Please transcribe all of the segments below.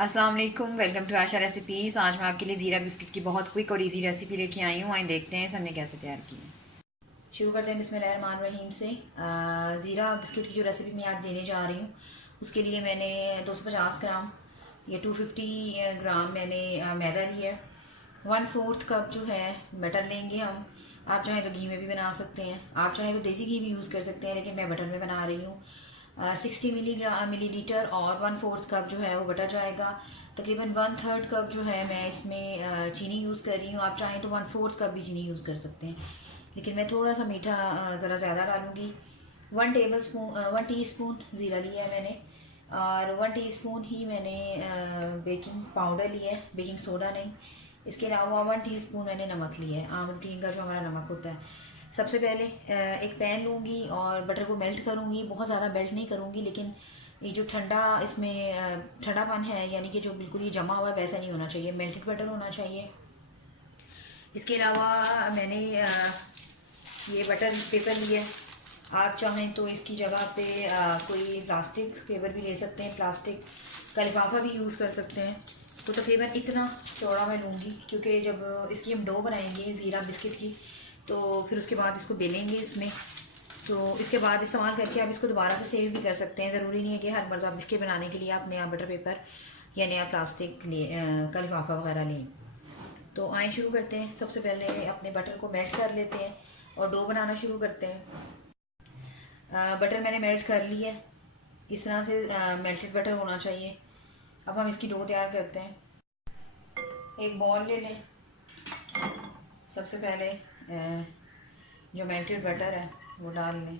अस्सलाम वालेकुम, welcome to Asha recipes. आज मैं आपके लिए ज़ीरा बिस्किट की बहुत क्विक और इजी रेसिपी लेके आई हूँ। आइए देखते हैं हमने कैसे तैयार की है। शुरू करते हैं बिस्मिल्लाहिर्रहमानिर्रहीम से। ज़ीरा बिस्किट की जो रेसिपी मैं आज देने जा रही हूँ उसके लिए मैंने 250 ग्राम या 250 ग्राम मैंने मैदा लिया है। 1/4 कप जो है बटर लेंगे हम। आप चाहें तो घी में भी बना सकते हैं, आप चाहें तो देसी घी भी यूज़ कर सकते हैं, लेकिन मैं बटर में बना रही हूँ। 60 मिलीलीटर और 1/4 कप जो है वो बटर जाएगा। तकरीबन 1/3 कप जो है मैं इसमें चीनी यूज़ कर रही हूँ। आप चाहें तो 1/4 कप भी चीनी यूज़ कर सकते हैं, लेकिन मैं थोड़ा सा मीठा ज़रा ज़्यादा डालूँगी। 1 टी स्पून ज़ीरा लिया है मैंने, और 1 टीस्पून ही मैंने बेकिंग पाउडर लिया है, बेकिंग सोडा नहीं। इसके अलावा 1 टीस्पून मैंने नमक लिया है, आम रूटीन का जो हमारा नमक होता है। सबसे पहले एक पैन लूँगी और बटर को मेल्ट करूँगी। बहुत ज़्यादा मेल्ट नहीं करूँगी, लेकिन ये जो ठंडा इसमें ठंडापन है, यानी कि जो बिल्कुल ये जमा हुआ है वैसा नहीं होना चाहिए, मेल्टेड बटर होना चाहिए। इसके अलावा मैंने ये बटर पेपर लिया है। आप चाहें तो इसकी जगह पे कोई प्लास्टिक पेपर भी ले सकते हैं, प्लास्टिक का लिफाफा भी यूज़ कर सकते हैं। तो तकरीबन इतना चौड़ा मैं लूँगी, क्योंकि जब इसकी हम डो बनाएंगे ज़ीरा बिस्किट की, तो फिर उसके बाद इसको बेलेंगे इसमें। तो इसके बाद इस्तेमाल करके आप इसको दोबारा से सेव भी कर सकते हैं। ज़रूरी नहीं है कि हर मरतबा बिस्किट बनाने के लिए आप नया बटर पेपर या नया प्लास्टिक का लिफाफा वगैरह लें। तो आए शुरू करते हैं। सबसे पहले अपने बटर को मेल्ट कर लेते हैं और डो बनाना शुरू करते हैं। बटर मैंने मेल्ट कर लिया है, इस तरह से मेल्टेड बटर होना चाहिए। अब हम इसकी डो तैयार करते हैं। एक बॉल ले लें। सबसे पहले जो मेल्टेड बटर है वो डाल लें।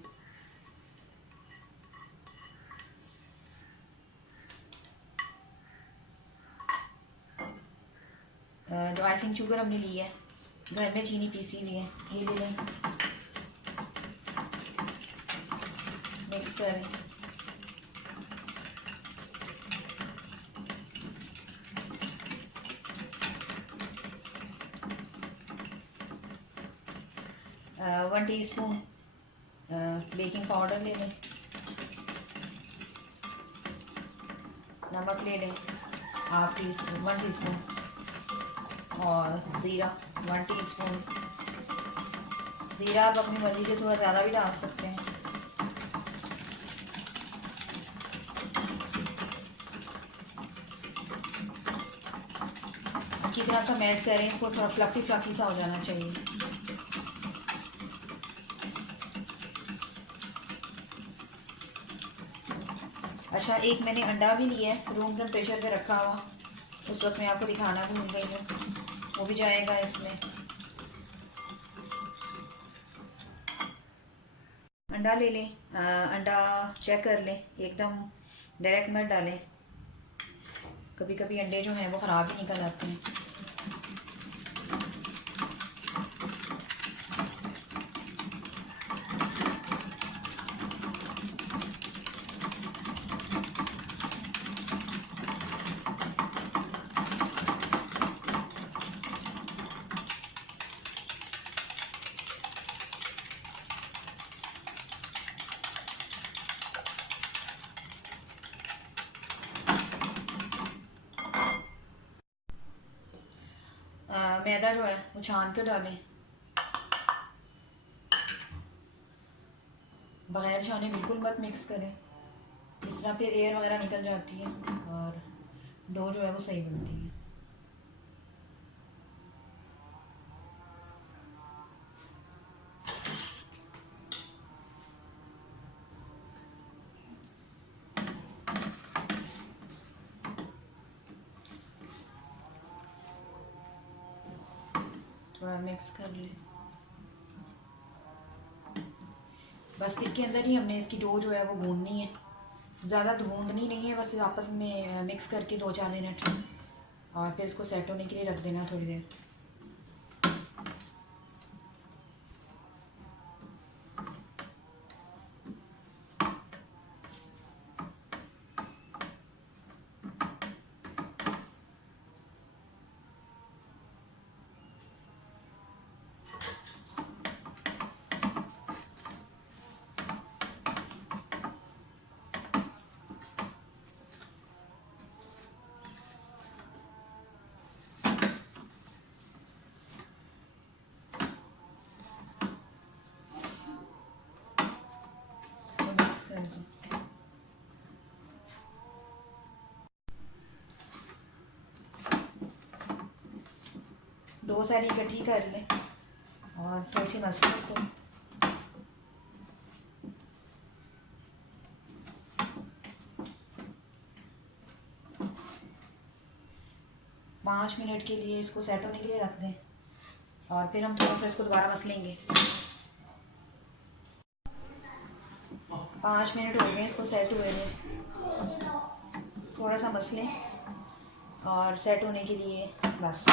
जो आइसिंग शुगर हमने ली है, घर में चीनी पीसी हुई है, ये ले लें। मिक्स करें। 1 टीस्पून बेकिंग पाउडर ले लें। नमक ले लें 1 टीस्पून, और ज़ीरा 1 टीस्पून। ज़ीरा आप अपनी मर्ज़ी से थोड़ा ज़्यादा भी डाल सकते हैं। अच्छी तरह से मेल्ट करें, इसको थोड़ा फ्लफी फ्लफी सा हो जाना चाहिए। अच्छा, एक मैंने अंडा भी लिया है, रूम टेम्परेचर पे रखा हुआ, उस वक्त मैं आपको दिखाना भूल गई हूँ, वो भी जाएगा इसमें। अंडा ले लें। अंडा चेक कर लें, एकदम डायरेक्ट मत डालें, कभी कभी अंडे जो हैं वो ख़राब ही निकल आते हैं। मैदा जो है वो छान कर डालें, बगैर छाने बिल्कुल मत मिक्स करें, इस तरह फिर एयर वगैरह निकल जाती है और डो जो है वो सही बनती है। थोड़ा मिक्स कर लें। बस इसके अंदर ही हमने इसकी डो जो है वो गूंदनी है, ज़्यादा गूंदनी नहीं है, बस आपस में मिक्स करके 2-4 मिनट, और फिर इसको सेट होने के लिए रख देना थोड़ी देर। 2 सारी इकट्ठी कर लें और थोड़ी सी मसल इसको। पाँच मिनट के लिए इसको सेट होने के लिए रख दें और फिर हम थोड़ा सा इसको दोबारा मसलेंगे। 5 मिनट हो गए इसको सेट हुए हैं, थोड़ा सा मसलें और सेट होने के लिए बस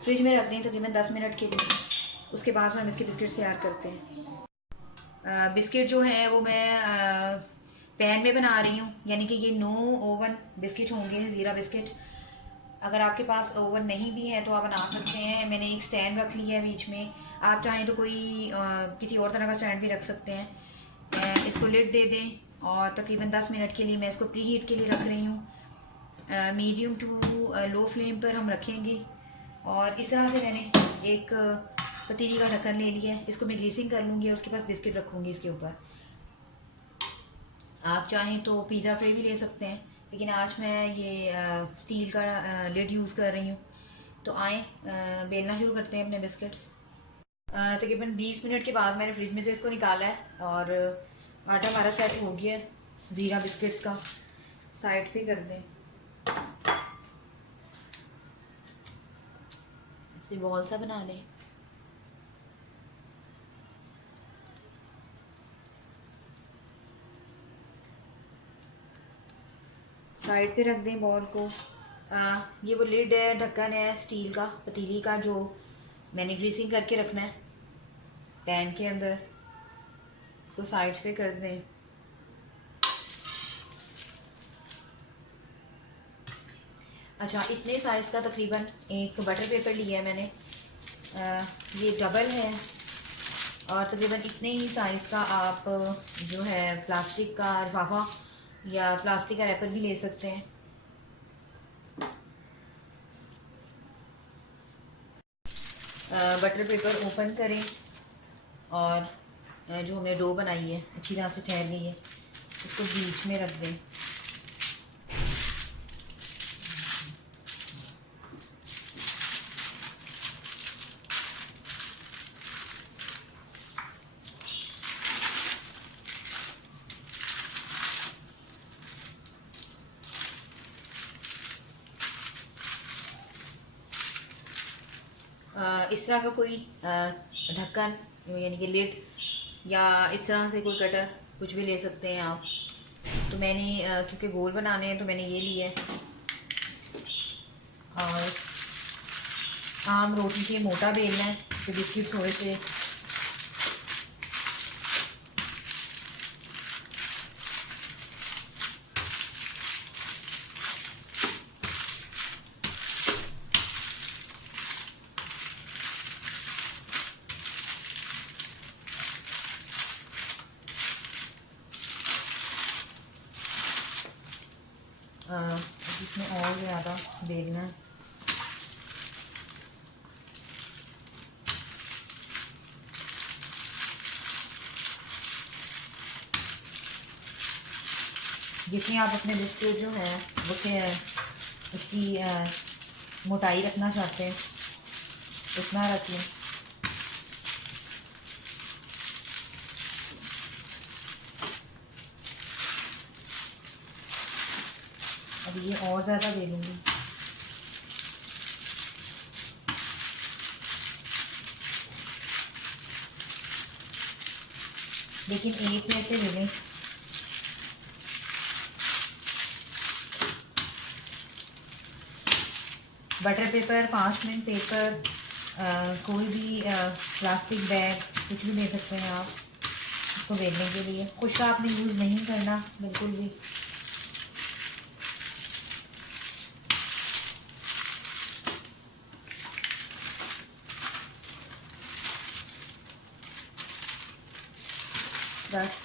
फ्रिज में रख दें तकरीबन 10 मिनट के लिए। उसके बाद में हम इसके बिस्किट तैयार करते हैं। बिस्किट जो है वो मैं पैन में बना रही हूँ, यानी कि ये नो ओवन बिस्किट होंगे, ज़ीरा बिस्किट। अगर आपके पास ओवन नहीं भी है तो आप बना सकते हैं। मैंने एक स्टैंड रख लिया है बीच में, आप चाहें तो कोई किसी और तरह का स्टैंड भी रख सकते हैं। इसको लिड दे दें और तकरीबन 10 मिनट के लिए मैं इसको प्री हीट के लिए रख रही हूँ। मीडियम टू लो फ्लेम पर हम रखेंगे। और इस तरह से मैंने एक पतीली का ढक्कन ले लिया है, इसको मैं ग्रीसिंग कर लूँगी और उसके पास बिस्किट रखूँगी इसके ऊपर। आप चाहें तो पिज़्ज़ा ट्रे भी ले सकते हैं, लेकिन आज मैं ये स्टील का लिड यूज़ कर रही हूँ। तो आए बेलना शुरू करते हैं अपने बिस्किट्स। तकरीबन 20 मिनट के बाद मैंने फ्रिज में से इसको निकाला है और आटा हमारा सेट हो गया है ज़ीरा बिस्किट्स का। साइड पे कर दें, इसे बॉल सा बना लें। साइड पे रख दें बॉल को। ये वो लिड है, ढक्कन है स्टील का पतीली का, जो मैंने ग्रीसिंग करके रखना है पैन के अंदर। इसको साइड पे कर दें। अच्छा, इतने साइज़ का तकरीबन एक बटर पेपर लिया है मैंने। ये डबल है और तकरीबन इतने ही साइज़ का आप जो है प्लास्टिक का लिफाफा या प्लास्टिक का रैपर भी ले सकते हैं। बटर पेपर ओपन करें और जो हमने डो बनाई है अच्छी तरह से ठहर गई है, इसको बीच में रख दें। इस तरह का कोई ढक्कन यानी कि लिड या इस तरह से कोई कटर कुछ भी ले सकते हैं आप। तो मैंने क्योंकि गोल बनाने हैं तो मैंने ये लिया है। और आम रोटी से मोटा बेलना है तो बिस्किट थोड़े से इसमें और ज़्यादा बेलना है। जितनी आप अपने बिस्किट जो है वो उसकी मोटाई रखना चाहते हैं उतना रख लें। अब ये और ज़्यादा बेलूँगी। लेकिन एक में से बेलें। बटर पेपर, 5 मिनट पेपर, कोई भी प्लास्टिक बैग कुछ भी ले सकते हैं आप इसको बेलने के लिए। खुश्क आपने यूज़ नहीं करना बिल्कुल भी। बस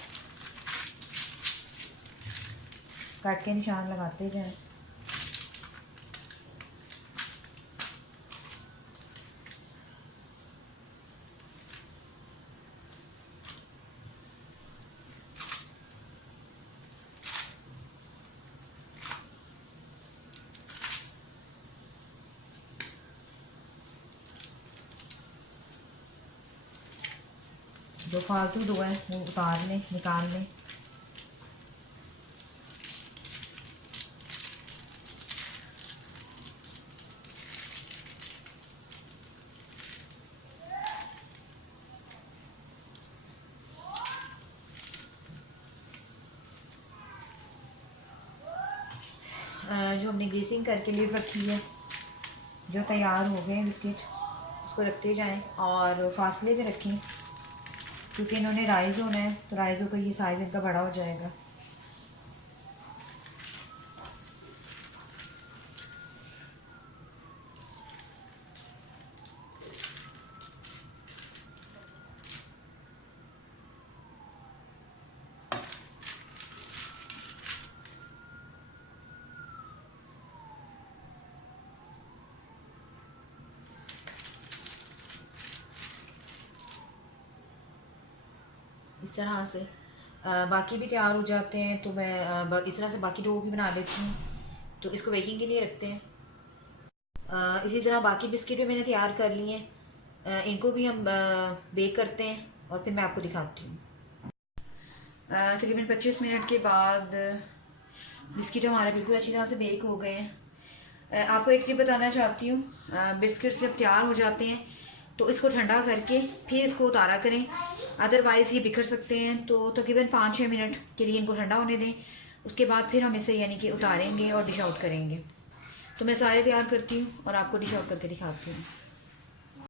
काट के निशान लगाते जाएं। जो फालतू डो है वो उतार लें, निकाल लें। जो हमने ग्रीसिंग करके लिड रखी है, जो तैयार हो गए हैं बिस्किट, उसको रखते जाएं और फासले पे रखें, क्योंकि इन्होंने राइज़ होना है तो राइज़ों का ये साइज़ इनका बड़ा हो जाएगा। इस तरह से बाकी भी तैयार हो जाते हैं, तो मैं इस तरह से बाकी डो भी बना लेती हूँ। तो इसको बेकिंग के लिए रखते हैं। इसी तरह बाकी बिस्किट भी मैंने तैयार कर लिए हैं, इनको भी हम बेक करते हैं और फिर मैं आपको दिखाती हूँ। तकरीबन 25 मिनट के बाद बिस्किट हमारे बिल्कुल अच्छी तरह से बेक हो गए हैं। आपको एक चीज़ बताना चाहती हूँ, बिस्किट जब तैयार हो जाते हैं तो इसको ठंडा करके फिर इसको उतारा करें, अदरवाइज़ ये बिखर सकते हैं। तो तकरीबन 5-6 मिनट के लिए इनको ठंडा होने दें, उसके बाद फिर हम इसे यानी कि उतारेंगे और डिश आउट करेंगे। तो मैं सारे तैयार करती हूँ और आपको डिश आउट करके दिखाती हूँ।